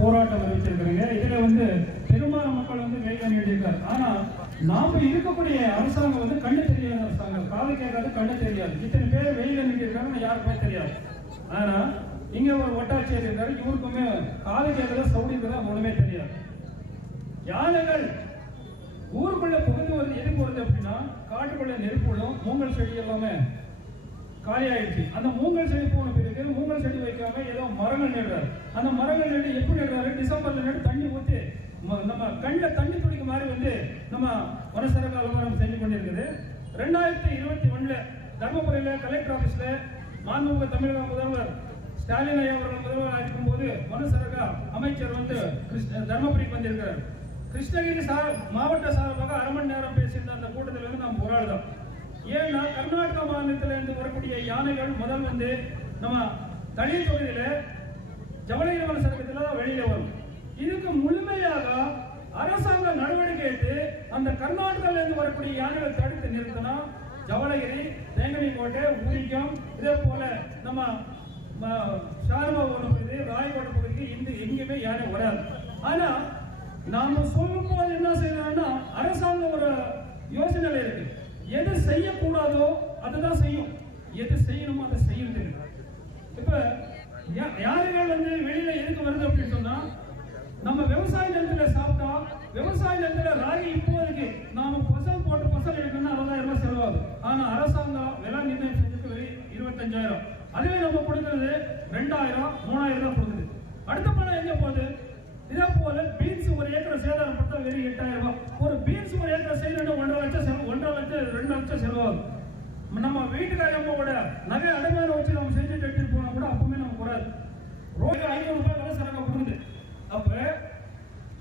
போராட்டம் அறிவிச்சிருக்கிறீங்க இதுல வந்து பெரும்பாலான மக்கள் வந்து கைகாணி எழுதியிருக்காரு. ஆனா நாம இருக்கக்கூடிய அரசாங்கம் வந்து கண்ணு தெரியாத அரசாங்கம். காது கேட்காது கண்ணு தெரியாது. இத்தனை பேர் வெயில் நிற்கிறாங்க யாருக்குமே தெரியாது. ஆனா இங்க ஒரு வட்டாட்சியர் இருக்காரு. இவருக்குமே காது கேட்கல சவுடி இருக்கிறதா ஒண்ணுமே தெரியாது. யானைகள் ஊருக்குள்ள புகுந்து வந்து எதுக்கு வருது அப்படின்னா காட்டுக்குள்ள நெருப்புள்ளும் மூங்கல் செடி எல்லாமே காலி ஆயிடுச்சு அந்த மூங்கல் செடி போன பிறகு மூங்கல் செடி வைக்காம ஏதோ மரங்கள் நடுறாரு. அந்த மரங்கள் நடு எப்படி நடுறாரு? டிசம்பர்ல நடு தண்ணி ஊத்தி ம- நம்ம கண்ணில் தண்ணி துளிக்கு மாதிரி வந்து நம்ம வனசரக அலுவலகம் செஞ்சு கொண்டிருக்குது. ரெண்டாயிரத்தி இருபத்தி ஒண்ணுல தர்மபுரியில் கலெக்டர் ஆஃபீஸில் மாண்புமிகு தமிழக முதல்வர் ஸ்டாலின் ஐயா அவர்கள் முதல்வர் இருக்கும் போது வனசரக அமைச்சர் வந்து கிருஷ்ண- தர்மபுரிக்கு வந்திருக்கிறார். கிருஷ்ணகிரி சார் மாவட்ட சார்பாக அரை மணி நேரம் பேசியிருந்த அந்த கூட்டத்தில் வந்து நாம் போராடுதோம் ஏன்னா கர்நாடக மாநிலத்தில் இருந்து வரக்கூடிய யானைகள் முதல் வந்து நம்ம தனி தொகுதியில ஜவளகிரி வன சட்டத்தில் தான் வெளியில வரும். இதுக்கு முழுமையாக அரசாங்க நடவடிக்கை எடுத்து அந்த கர்நாடகால இருந்து வரக்கூடிய யானைகளை தடுத்து நிறுத்தினா ஜவளகிரி தேங்கனிக்கோட்டை ஊரிக்கம் இதே போல நம்ம ஷாரமாபுரம் பகுதி ராயக்கோட்டை பகுதிக்கு இந்த எங்கேயுமே யானை வராது. ஆனா நாம சொல்லும் போது என்ன செய்யணும்னா அரசாங்கம் ஒரு யோசனை இருக்கு. எது செய்யக்கூடாதோ அதுதான் செய்யும். எது செய்யணுமோ அதை செய்யும் இப்ப யா- வந்து வெளியில எதுக்கு வருது அப்படின்னு சொன்னா நம்ம விவசாய நிலத்துல சாப்பிட்டா விவசாய நிலத்துல ராகி இப்போ இருக்கு நாம பசல் போட்டு பசல் எடுக்கணும்னா அறுபதாயிரம் ரூபாய் செலவாகும் ஆனா அரசாங்கம் விலை நிர்ணயம் செஞ்சதுக்கு வெறும் இருபத்தஞ்சாயிரம். அதுவே நம்ம கொடுக்கறது ரெண்டாயிரம் மூணாயிரம் ரூபாய் கொடுக்குது. அடுத்த பணம் எங்க போகுது? இதே போல பீன்ஸ் ஒரு ஏக்கர் சேதாரம் பட்டா வெறும் எட்டாயிரம் ரூபாய் ஒரு பீன்ஸ் ஒரு ஏக்கர் செய்யணும்னா ஒன்றரை லட்சம் செலவு ஒன்றரை லட்சம் செல்வம். லட்சம் நம்ம வீட்டுக்கார அம்மாவோட நகை அடமானம் வச்சு நம்ம செஞ்சுட்டு எடுத்துட்டு போனா கூட அப்பவுமே நமக்கு வராது ரோடு ஐநூறு ரூபாய் வரை சரக்கு கொடுக்குது. அப்ப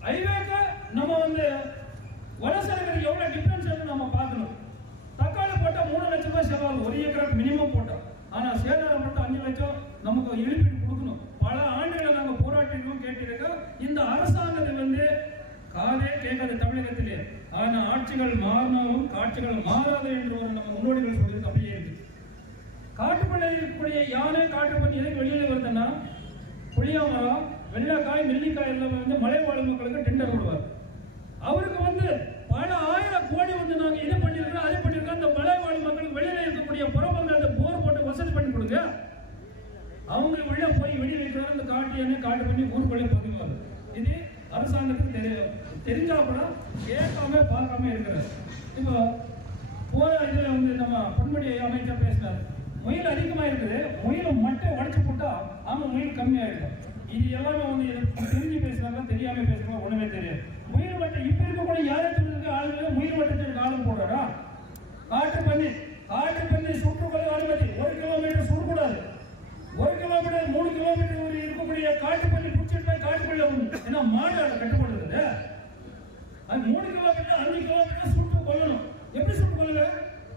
ஹைவேக்கு நம்ம வந்து வனசரகருக்கு எவ்வளவு டிஃபரன்ஸ் நம்ம பார்க்கணும். தக்காளி போட்டா மூணு லட்சம் ரூபாய் செலவாகும். ஒரு ஏக்கருக்கு மினிமம் போட்டோம் ஆனா சேதாரம் மட்டும் அஞ்சு லட்சம் நமக்கு இழப்பீடு கொடுக்கணும். பல ஆண்டுகளை நாங்க போராட்டிருக்கோம் கேட்டிருக்கோம். இந்த அரசாங்கம் கேட்காது தமிழகத்திலே. ஆனா ஆட்சிகள் மாறினாலும் காட்சிகள் மாறாது என்று ஒரு நம்ம முன்னோடிகள் சொல்றது அப்படியே இருக்கு. காட்டுப்பண்ணை இருக்கக்கூடிய யானை காட்டுப்பண்ணி எதுக்கு வெளியில வருதுன்னா புளியாமரம் வெள்ளைக்காய் நெல்லிக்காய் எல்லாம் வந்து மலை வாழ் மக்களுக்கு டெண்டர் விடுவார் அவருக்கு வந்து பல ஆயிரம் கோடி வந்து நாங்க இதை பண்ணிருக்கோம் அதை பண்ணிருக்கோம் அந்த மலை வாழ் மக்களுக்கு வெளியில இருக்கக்கூடிய புறப்பங்க போர் போட்டு வசதி பண்ணி கொடுங்க. அவங்க உள்ள போய் வெளியில் வைக்கிறாரு. அந்த காட்டு யானை காட்டு பண்ணி ஊருக்குள்ளே பதுங்குவார் இது அரசாங்கத்துக்கு தெரிய தெரிஞ்சா கூட கேட்காம பார்க்காம இருக்கிறார். இப்போ போற இதுல வந்து நம்ம பொன்முடி அமைச்சர் பேசினார். முயல் அதிகமாக இருக்குது. முயல் மட்டை உடச்சி போட்டா ஆமாம் முயல் கம்மியாகிடும் இது எல்லாமே வந்து தெரிஞ்சு பேசுறாங்க தெரியாம பேசுறாங்க ஒண்ணுமே தெரியாது. முயல் மட்டை இப்ப இருக்கக்கூடிய யாரத்துக்கு ஆளுங்க முயல் மட்டத்திற்கு ஆளும் போடுறா காட்டு பண்ணி காட்டு பண்ணி சுற்றுக்குள்ள அனுமதி. ஒரு கிலோமீட்டர் சுடக்கூடாது. ஒரு கிலோமீட்டர் மூணு கிலோமீட்டர் இருக்கக்கூடிய காட்டு பண்ணி பிடிச்சிட்டு போய் காட்டுக்குள்ள ஏன்னா மாடு அதை கட்டுப்படுறது அது மூணு கிலோ மீட்டர் அஞ்சு கிலோமீட்டர் சுட்டு கொள்ளணும் எப்படி சுட்டு கொள்ளுங்க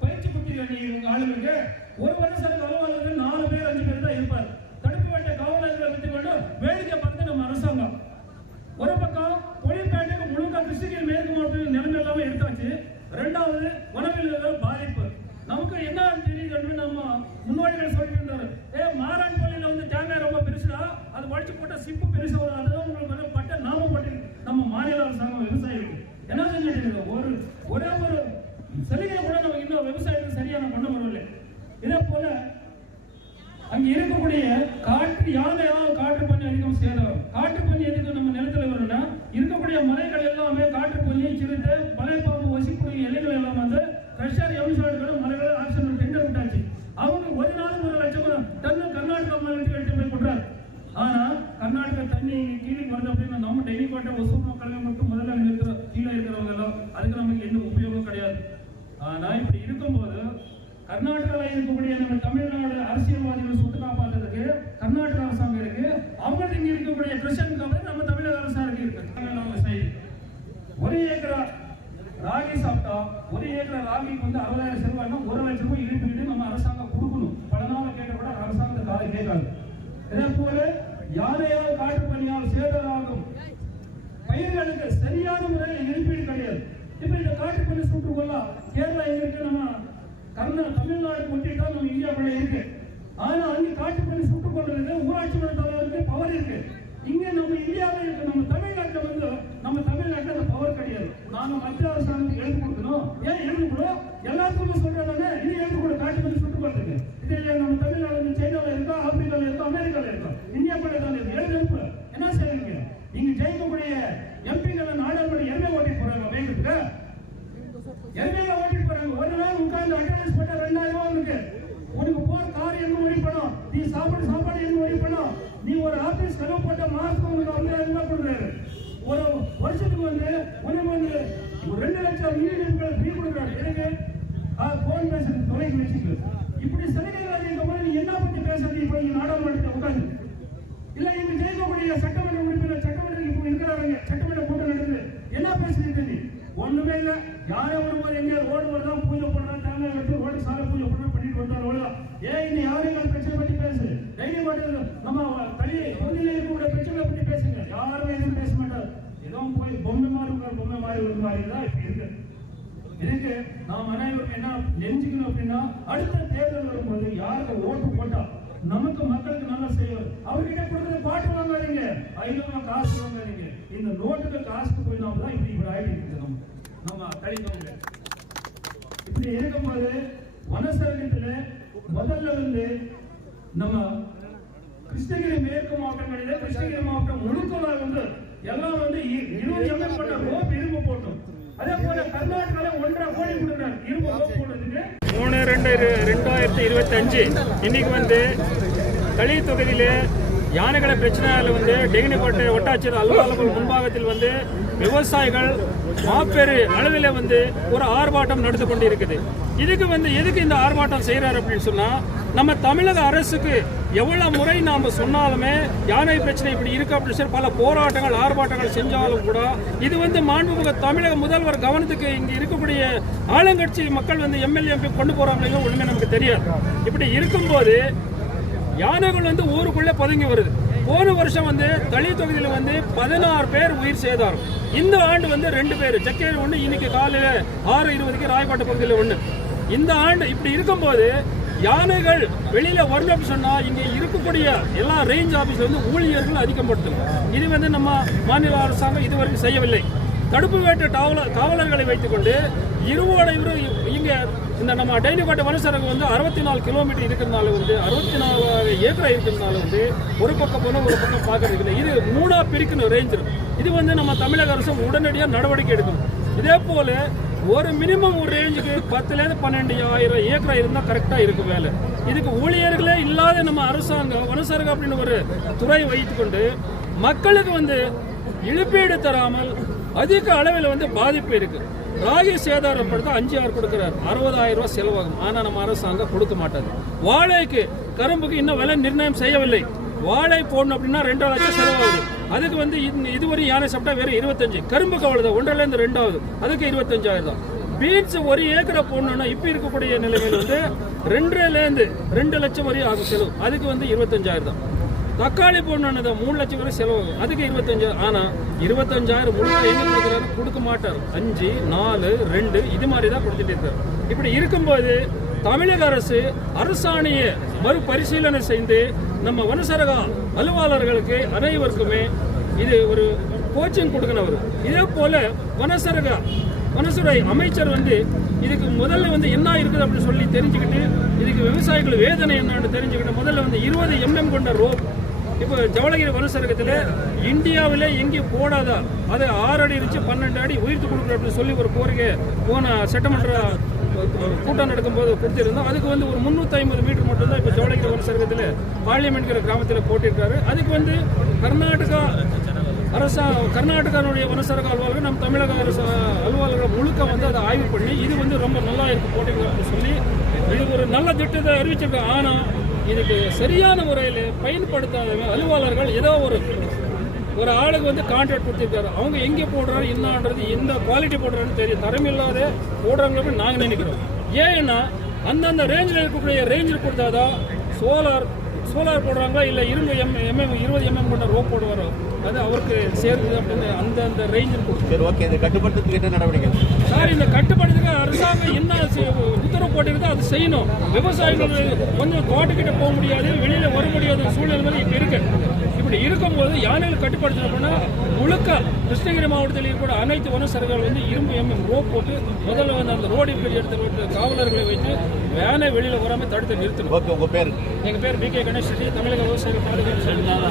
பயிற்சி குட்டி நீங்க ஆளுங்களுக்கு. ஒரு வருஷம் அலுவலர்கள் நாலு பேர் அஞ்சு பேர் தான் இருப்பார் தடுப்பு வேண்டிய காவலர்களை வைத்து கொண்டு வேடிக்கை பார்த்து நம்ம அரசாங்கம். ஒரு பக்கம் பொலிப்பேட்டைக்கு முழுக்க கிருஷ்ணகிரி மேற்கு மாவட்டத்தில் நிலைமை எல்லாமே எடுத்தாச்சு. ரெண்டாவது வனவிலங்குகள் பாதிப்பு. நமக்கு என்ன தெரியுதுன்னு நம்ம முன்னோடிகள் சொல்லிட்டு இருந்தாரு. ஏ மாரான் பள்ளியில வந்து தேங்காய் ரொம்ப பெருசுடா. அது வடிச்சு போட்ட சிப்பு பெருசு வரும் அதுதான் உங்களுக்கு வந்து பட்ட நாம பட்டு நம்ம மாநில அரசாங்கம் விவசாயிகளுக்கு என்ன செஞ்சுட்டு இருக்கு? ஒரு ஒரே ஒரு சலுகை கூட நம்ம இன்னும் விவசாயத்துக்கு பண்ண முடியல இதே போல அங்க இருக்கக்கூடிய காற்று யானை யானையா காற்று பண்ணி அதிகம் சேதம் காற்று பண்ணி எதுக்கு நம்ம நிலத்துல வரும்னா இருக்கக்கூடிய மலைகள் எல்லாமே காற்று பண்ணி சிறுத்தை மலை பாம்பு வசிக்கூடிய இலைகள் எல்லாம் வந்து கிருஷ்ணர் எம்சாடுகளும் மலைகளை ஆக்சிஜன் டெண்டர் விட்டாச்சு. அவங்க ஒரு நாள் ஒரு லட்சம் டன்னு கர்நாடகா மாநிலத்துக்கு எடுத்து போய் கொடுறாரு ஆனா கர்நாடகா தண்ணி கீழே வருது அப்படின்னு நம்ம டெய்லி கோட்டை ஒசூர் மக்களுக்கு மட்டும் முதல்ல அங்க இருக்கிற கீழே இருக்கிறவங்க எல்லாம் அதுக்கு நமக்கு எந்த உபயோகம் கிடையாது ஆனா இப்படி இருக்கும்போது கர்நாடகாவில் இருக்கக்கூடிய நம்ம தமிழ்நாடு அரசியல்வாதிகள் சுற்றுலா தமிழ் தமிழ்நாடு முக்கியத்தான் நம்ம இந்தியாக்குள்ள இருக்கு. ஆனா அங்கே காட்டு பண்ணி சுட்டு கொண்டு இருக்கு ஊராட்சி மன்ற தலைவருக்கு பவர் இருக்கு. இங்க நம்ம இந்தியாவில் இருக்கு நம்ம தமிழ்நாட்டில் வந்து நம்ம தமிழ்நாட்டில் அந்த பவர் கிடையாது. நாம மத்திய அரசாங்கத்துக்கு எழுதி கொடுக்கணும். ஏன் எழுதி கொடுக்கணும்? எல்லாத்துக்குமே நீ ஒரு ஆபீஸ் கனவு போட்ட மாசம் உங்களுக்கு வந்து என்ன பண்றாரு ஒரு வருஷத்துக்கு வந்து உனக்கு வந்து ஒரு ரெண்டு லட்சம் யூனியன் ஃபீ கொடுக்குறாரு. எனக்கு போன் பேசுறது துணைக்கு வச்சுக்கிறது இப்படி சலுகைகள் இதுக்கு நாம் அனைவரும் என்ன நெஞ்சுக்கணும் அப்படின்னா அடுத்த தேர்தல் வரும்போது யாருக்கு ஓட்டு போட்டா நமக்கு மக்களுக்கு நல்லா செய்யும் அவர்கிட்ட கொடுக்குற பாட்டு வாங்காதீங்க. ஐநூறு காசு வாங்காதீங்க. இந்த நோட்டுக்கு காசுக்கு போயிடாம தான் இப்படி இப்படி ஆகிட்டு நம்ம நம்ம கழிக்கவங்க இப்படி இருக்கும்போது வனசரகத்துல முதல்ல இருந்து நம்ம கிருஷ்ணகிரி மேற்கு மாவட்டங்களிலே கிருஷ்ணகிரி மாவட்டம் முழுக்கலாக வந்து எல்லாம் வந்து இருபது எம்எல் போட்ட ரோப் இரும்பு போட்டோம். அதே போல கர்நாடகால ஒன்றரை கோடி போடுறதுக்கு மூணு ரெண்டு ரெண்டாயிரத்தி இருபத்தஞ்சு. இன்னைக்கு வந்து தளி தொகுதியிலே யானைகளை பிரச்சனையால் வந்து டெங்கினிக்கோட்டை ஒட்டாட்சியர் அலுவலகம் முன்பாகத்தில் வந்து விவசாயிகள் மாப்பெரு அளவில் வந்து ஒரு ஆர்ப்பாட்டம் நடந்து கொண்டிருக்குது. இதுக்கு வந்து எதுக்கு இந்த ஆர்ப்பாட்டம் செய்கிறார் அப்படின்னு சொன்னால் நம்ம தமிழக அரசுக்கு எவ்வளவு முறை நாம் சொன்னாலுமே யானை பிரச்சனை இப்படி இருக்கு அப்படின்னு சொல்லி பல போராட்டங்கள் ஆர்ப்பாட்டங்கள் செஞ்சாலும் கூட இது வந்து மாண்புமிகு தமிழக முதல்வர் கவனத்துக்கு இங்கே இருக்கக்கூடிய ஆளுங்கட்சி மக்கள் வந்து எம்எல்ஏ எம்பி கொண்டு போறாங்களோ ஒன்றுமே நமக்கு தெரியாது. இப்படி இருக்கும்போது யானைகள் வந்து ஊருக்குள்ளே பதுங்கி வருது. போன வருஷம் வந்து தளி தொகுதியில் வந்து பதினாறு பேர் உயிர் சேதாரம். இந்த ஆண்டு வந்து ரெண்டு பேர். செக்கேரி ஒன்று இன்னைக்கு காலையில் ஆறு இருபதுக்கு ராயப்பாட்டு பகுதியில் ஒன்று இந்த ஆண்டு இப்படி இருக்கும்போது யானைகள் வெளியில் வரணும் அப்படின்னு சொன்னால் இங்கே இருக்கக்கூடிய எல்லா ரேஞ்ச் ஆஃபீஸில் வந்து ஊழியர்கள் அதிகப்படுத்தும் இது வந்து நம்ம மாநில அரசாங்கம் இதுவரைக்கும் செய்யவில்லை. தடுப்பு வேட்டை காவலர் காவலர்களை வைத்துக்கொண்டு இருவோட இவரு இங்கே இந்த நம்ம டைனிபாட்டு வனசரகம் வந்து அறுபத்தி நாலு கிலோமீட்டர் இருக்கிறதுனால வந்து அறுபத்தி நாலு ஏக்கர் இருக்கிறதுனால வந்து ஒரு பக்கம் போனால் ஒரு பக்கம் பார்க்கறதுக்கு இல்லை. இது மூணாக பிரிக்கணும் ரேஞ்சர் இது. வந்து நம்ம தமிழக அரசு உடனடியாக நடவடிக்கை எடுக்கணும் இதே போல் ஒரு மினிமம் ஒரு ரேஞ்சுக்கு பத்துலேருந்து பன்னெண்டு ஆயிரம் ஏக்கரா இருந்தால் கரெக்டாக இருக்கும் வேலை. இதுக்கு ஊழியர்களே இல்லாத நம்ம அரசாங்கம் வனசரகம் அப்படின்னு ஒரு துறை வைத்துக்கொண்டு மக்களுக்கு வந்து இழப்பீடு தராமல் அதிக அளவில் வந்து பாதிப்பு இருக்குது ராகி சேதாரம் படுத்த அஞ்சு ஆறு கொடுக்கிறார். அறுபதாயிரம் ரூபாய் செலவாகும். ஆனால் நம்ம அரசாங்கம் கொடுக்க மாட்டாது. வாழைக்கு கரும்புக்கு இன்னும் விலை நிர்ணயம் செய்யவில்லை. வாழை போடணும் அப்படின்னா ரெண்டு லட்சம் செலவாகுது. அதுக்கு வந்து இது- இதுவரை யானை சாப்பிட்டா வெறும் இருபத்தஞ்சு. கரும்புக்கு அவ்வளவுதான். ஒன்றரை ரெண்டாவது. அதுக்கு இருபத்தஞ்சாயிரம் தான். பீன்ஸ் ஒரு ஏக்கரை போடணும்னா இப்போ இருக்கக்கூடிய நிலைமையில் வந்து ரெண்டரைலேருந்து ரெண்டு லட்சம் வரையும் ஆகும் செலவு. அதுக்கு வந்து இருபத்தஞ்சாயிரம் தான். தக்காளி போடணுன்னு மூணு லட்சம் வரை செலவாகும் அதுக்கு இருபத்தஞ்சாயிரம் ஆனா இருபத்தஞ்சாயிரம் முழுக்க எங்க கொடுக்குறாரு? கொடுக்க மாட்டார். அஞ்சு நாலு ரெண்டு இது மாதிரி தான் கொடுத்துட்டு இருக்காரு. இப்படி இருக்கும்போது தமிழக அரசு அரசாணையை மறுபரிசீலனை செய்து நம்ம வனசரக அலுவலர்களுக்கு அனைவருக்குமே இது ஒரு கோச்சிங் கொடுக்கணும் இதே போல வனசரக வனசுரை அமைச்சர் வந்து இதுக்கு முதல்ல வந்து என்ன இருக்குது அப்படின்னு சொல்லி தெரிஞ்சுக்கிட்டு இதுக்கு விவசாயிகள் வேதனை என்னன்னு தெரிஞ்சுக்கிட்டு முதல்ல வந்து இருபது எம்எம் கொண்ட ரோப் ஜவளகிரி வனசரகத்தில் இந்தியாவிலே எங்கேயும் போடாதா? அது ஆறு அடி இருந்துச்சு பன்னெண்டு அடி உயிர்த்து கொடுக்குற அப்படின்னு சொல்லி ஒரு கோரிக்கை போன சட்டமன்ற கூட்டம் நடக்கும்போது கொடுத்திருந்தோம். அதுக்கு வந்து ஒரு முந்நூற்றி ஐம்பது மீட்டர் மட்டும்தான் இப்போ ஜவளகிரி வனசரகத்தில் பார்லிமெண்ட்கிற கிராமத்தில் போட்டிருக்காரு. அதுக்கு வந்து கர்நாடகா அரசா கர்நாடகாவுடைய வனசரக அலுவலர்கள் நம்ம தமிழக அரசு அலுவலர்கள் முழுக்க வந்து அதை ஆய்வு பண்ணி இது வந்து ரொம்ப நல்லா இருக்கு போட்டிங்க அப்படின்னு சொல்லி இது ஒரு நல்ல திட்டத்தை அறிவிச்சிருக்காங்க. ஆனால் இதுக்கு சரியான முறையில் பயன்படுத்தாத அலுவலர்கள் ஏதோ ஒரு ஒரு ஆளுக்கு வந்து கான்ட்ராக்ட் கொடுத்துருக்காரு. அவங்க எங்கே போடுறாரு என்னன்றது எந்த குவாலிட்டி போடுறாருன்னு தெரியும். தரமில்லாத போடுறாங்க நாங்கள் நினைக்கிறோம் ஏன்னா அந்தந்த ரேஞ்சில் இருக்கக்கூடிய ரேஞ்சில் கொடுத்தாதான் சோலார் சோலார் போடுறாங்களா இல்லை இரும்பு எம் எம்எம் இருபது எம்எம் கொண்ட ரோப் போடுவாரோ? அது அவருக்கு சேருது அப்படின்னு அந்த அந்த ரேஞ்சில் கொடுத்து சரி ஓகே இதை கட்டுப்படுத்துறதுக்கு என்ன நடவடிக்கை சார் இந்த கட்டுப்படுத்துக்கு அரசாங்கம் என்ன உத்தரவு போட்டிருக்கோ அது செய்யணும். விவசாயிகள் கொஞ்சம் தோட்டக்கிட்ட போக முடியாது வெளியில வர முடியாத சூழ்நிலை இப்ப இருக்கு. இப்படி இருக்கும்போது யானைகள் கட்டுப்படுத்தணும்னா முழுக்க கிருஷ்ணகிரி மாவட்டத்தில் இருக்கக்கூடிய அனைத்து வனசரகர்கள் வந்து இரும்பு எம்எம் ரோப் போட்டு முதல்ல வந்து அந்த ரோடு இப்படி எடுத்து விட்டு காவலர்களை வைத்து வேனை வெளியில வராம தடுத்து நிறுத்தணும். ஓகே உங்க பேர்? எங்க பேர் பி கே கணேஷ் தமிழக விவசாயிகள் பாதுகாப்பு சங்கம்,